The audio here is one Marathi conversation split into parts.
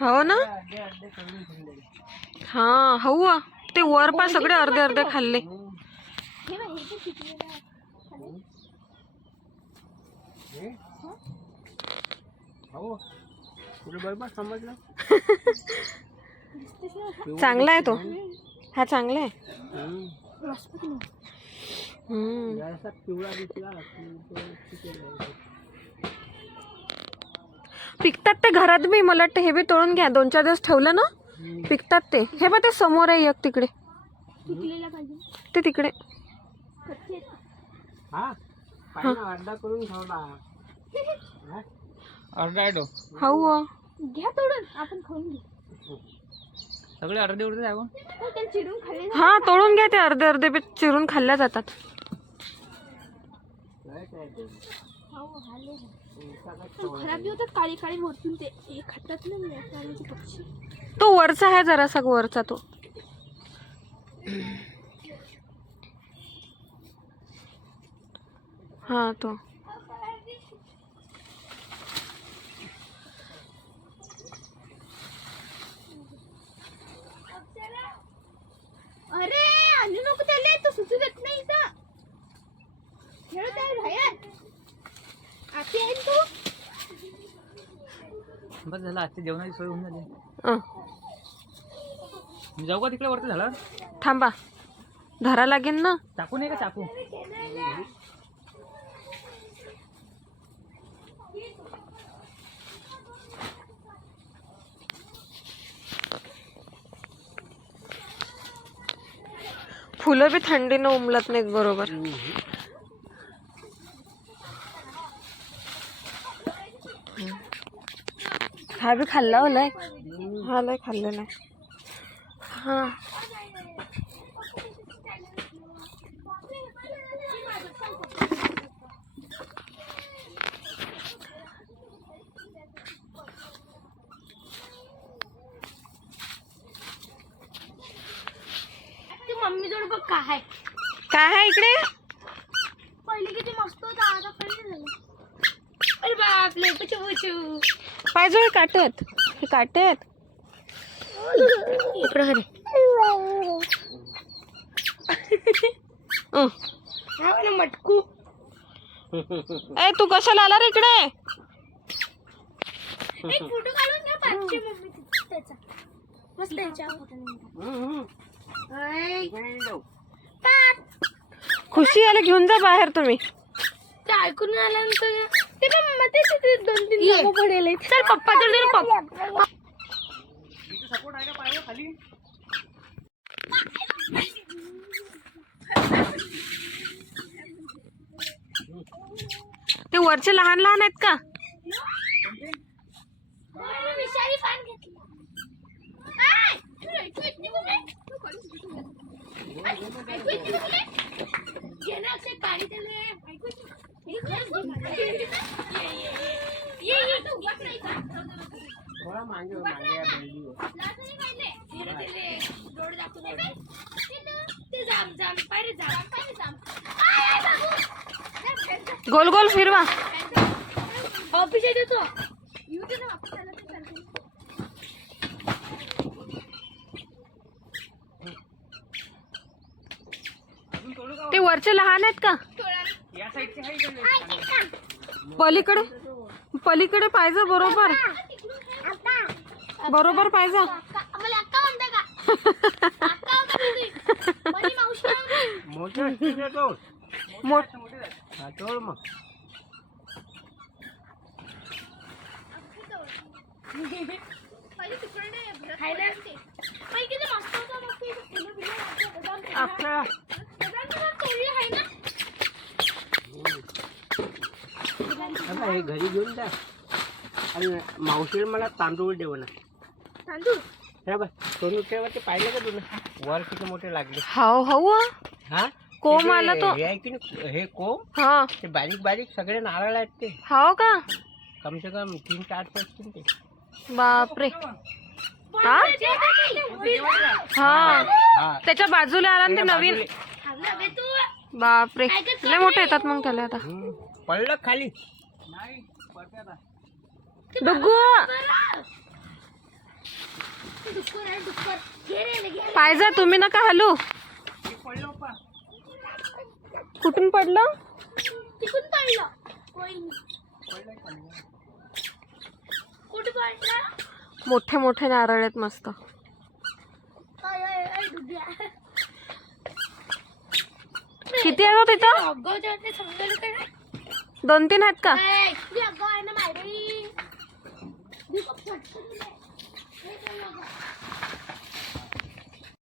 हो ना. हा हो ते वर पण सगळे अर्धे अर्धे खाल्ले. चांगला आहे तो. हा चांगला आहे. पिकतात ते घरात बी. मला वाटतं हे बी तोडून घ्या. 2-4 दिवस ठेवलं ना पिकतात ते. हे बघ ते समोर आहे एक तिकडे. ते तिकडे. हो घ्या तोडून आपण खाऊन घेऊ. सगळे अर्धे उरते आहे. हा तोडून घ्या. ते अर्धे अर्धे बी चिरून खाल्ल्या जातात. खराब होतात. काळी काळी वरतून ते हे खातात ना पक्षी. तो वरचा आहे जरासा वरचा तो. हा तो. अरे आणू नको त्याला. तो सुचू देत नाही इथं. खेळत आहे बाहेर. आती आहे तू. बस झालं. आजच्या जेवणाची सोय होऊन झाली. मी जाऊ का तिकडे वरती? झालं. थांबा धरा लागेल ना. चाकू नाही का? चाकू. फुलं बी थंडीनं उमलत नाहीत बरोबर. हा बी खाल्ला हो लय. हा लय खाल्लेला आहे. हा मम्मी जोड बघ काय काय आहे इकडे. पहिले किती मस्त होता. आता काही झालं. अरे बापले पुचू पाहिजे हे काटेत. हे काटेत इकडे. हरे ना मटकू. ए तू कशाला आला रे इकडे. एक फोटो काढून घ्या. पाचशे मम्मी त्याचा मस्त याच्या खुशी आले घेऊन जा बाहेर तुम्ही. ते ऐकून आल्यानंतर ते मम्मा ते 2-3 जागा पडेल. चल पप्पा तर पप्पा. सपोर्ट आहे का पाय खाली? ते वरचे लहान लहान आहेत का? विषारी पान घेतलं. गोल गोल फिरवा. ऑफिस येते तो. ते वरचे लहान आहेत का? या साईडचे आहे. पलीकडे पलीकडे पाहिजे. बरोबर बरोबर पाहिजे. मला अक्का म्हणता का? अक्का होता माझी मावशी. मोठे तो मोठ हा तोड मग. पहिले तिकडे खायला पहिले किती मस्त होता. मग ते फुलं बिलं अच्छा तोडली आहे ना. आता हे घरी घेऊन जा. आणि मावशीला मला तांदूळ देऊ ना. तांदूळ हे बघ सोनू तेव्हा ते पाहिलं का तुला वर किती मोठे लागले. हो हो हा कोंब आला तो. हे आहे की नाही, हे कोंब हा ते बारीक बारीक सगळे नारळ आहेत ते. हो का? कम से कम 3-4 असतील ते. बापरे. हा हा हा त्याच्या बाजूला आला ना ते नवीन. बापरे लय मोठे येतात मग त्याला आता. पडलं खाली. डुग्गू डुक्कर आहे डुक्कर. घे रे घे. पाहिजे तुम्ही नका हलू. हे पडलो पा. कुठून पडलं? तिकून पडलं. कुठे पडलं? मोठे मोठे नारळ आहेत मस्त. डुग्या. किती आहे हो तिथं? अगं ते समजलं का नाही? 2-3 आहेत का? मी अगं आहे ना मायरी.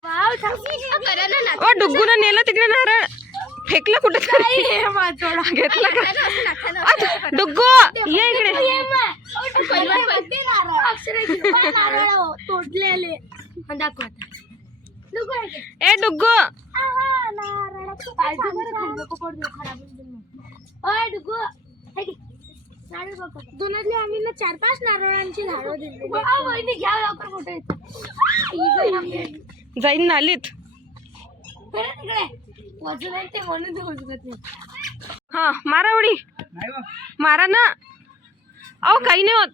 वाव करा ना. ओ डुग्गूला नेलं तिकडे नारळ. फेकलं कुठे घेतलं का? आ, डुग्गू ये इकडे. तोडलेले दाखव. ए डुग्गू दोनातले आम्ही ना 4-5 नारळांची झाडं दिली. घ्या लवकर कुठे जाईन नालीत. तिकडे वजन आहे ते म्हणून ते उचलत नाही. हा मारा उडी. नाही बा. मारा ना. अहो काही नाही होत.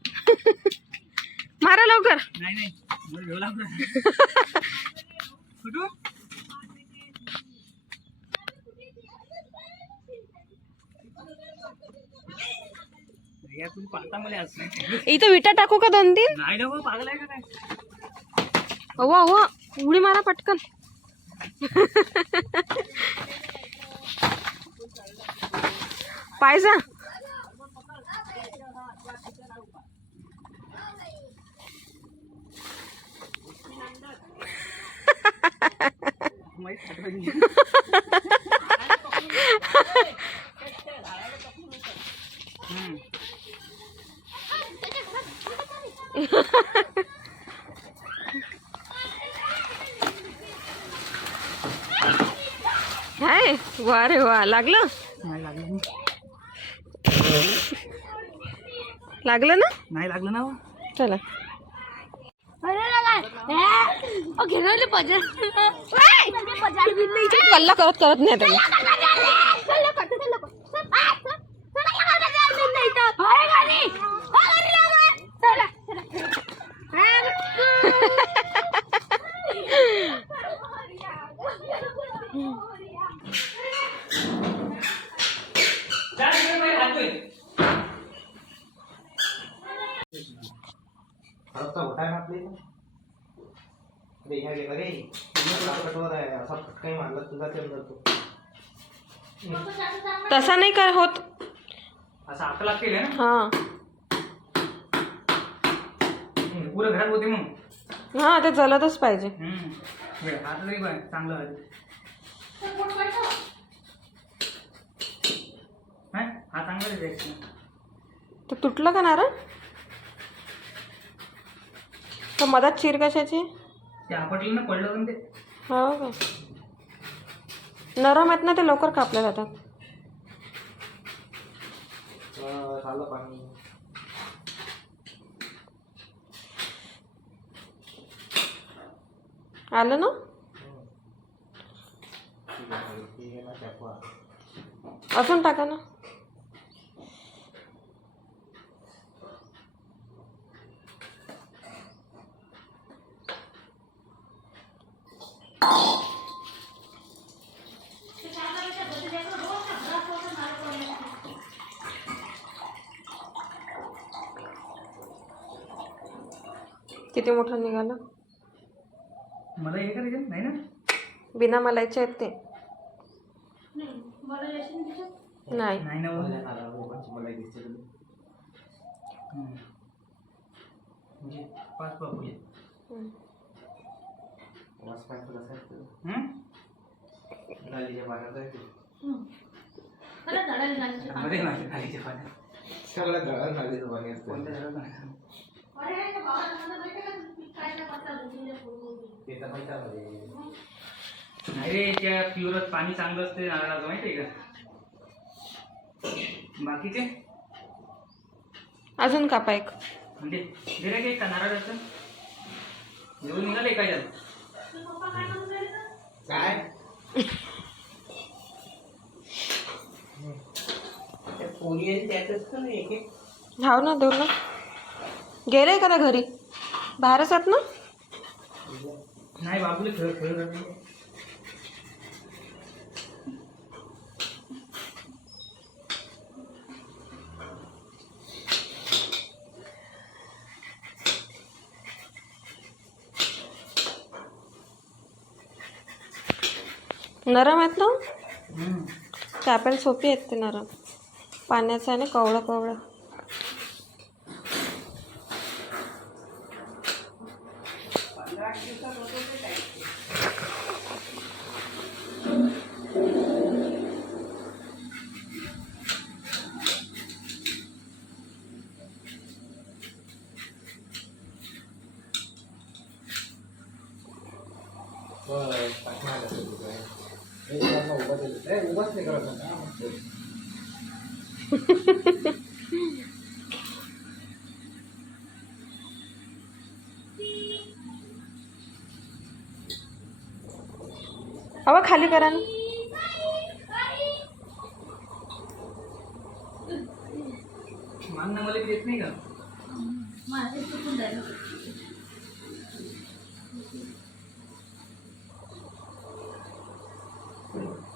मारा लवकर. नाही नाही. मला भेव लागलं. कुठून? या तुम्ही पाहता मला असं. इथं विटा टाकू का 2-3? नाही ना बा, पागल आहे का काय? अव्वा अव्वा उडी मारा पटकन. पाहिजे. माहित आठवणी. हाय वा रे वा. लागलं नाही लागलं. लागलं ना. नाही लागलं ना. चला घेरवले बजार. कल्ला करत करत नाही त्याला. तसा नाही कर होत. असं आपलं लागते ना. हा पुरं घरात होते मग. हा ते जलतच पाहिजे. हात लई बाय चांगलं आहे. हा चांगला आहे. तर तुटलं का नारळ? तर मधात चिर कशाची? ते आपटलं ना, पडलं पण ते. हो का? नरम आहेत ना ते, लवकर कापले जातात. आलं ना. अजून टाका ना. किती मोठं निघालं. मला हे करायचं नाही ना. बिना मलाईचे आहेत ते. नाही नाही ना. म्हणजे 5 बाबू आहेत. मध्ये माझ्या खालीच्या पाण्यात. कोणत्या झाडात? नाही रे, त्या प्युअर पाणी चांगलं असते नारळाचं, माहिती आहे का? बाकीचे अजून कापा एक. म्हणजे गिऱ्हाईक आहे का नारळाचं? जेवण निघाले काय झालं? काय पोळी त्याच असतं ना एक एक. हाव ना देऊ ना. गेले का त्या घरी? बाहेरच आहेत ना? नाही बाबूले खेळ खेळ नरम आहेत ना? कापायला सोपी आहेत ते नरम. पाण्याचं आहे ना, कवळं कवळं. अहो खाली करा ना. मागणं मला येत नाही का?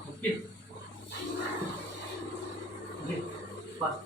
ओके. पाच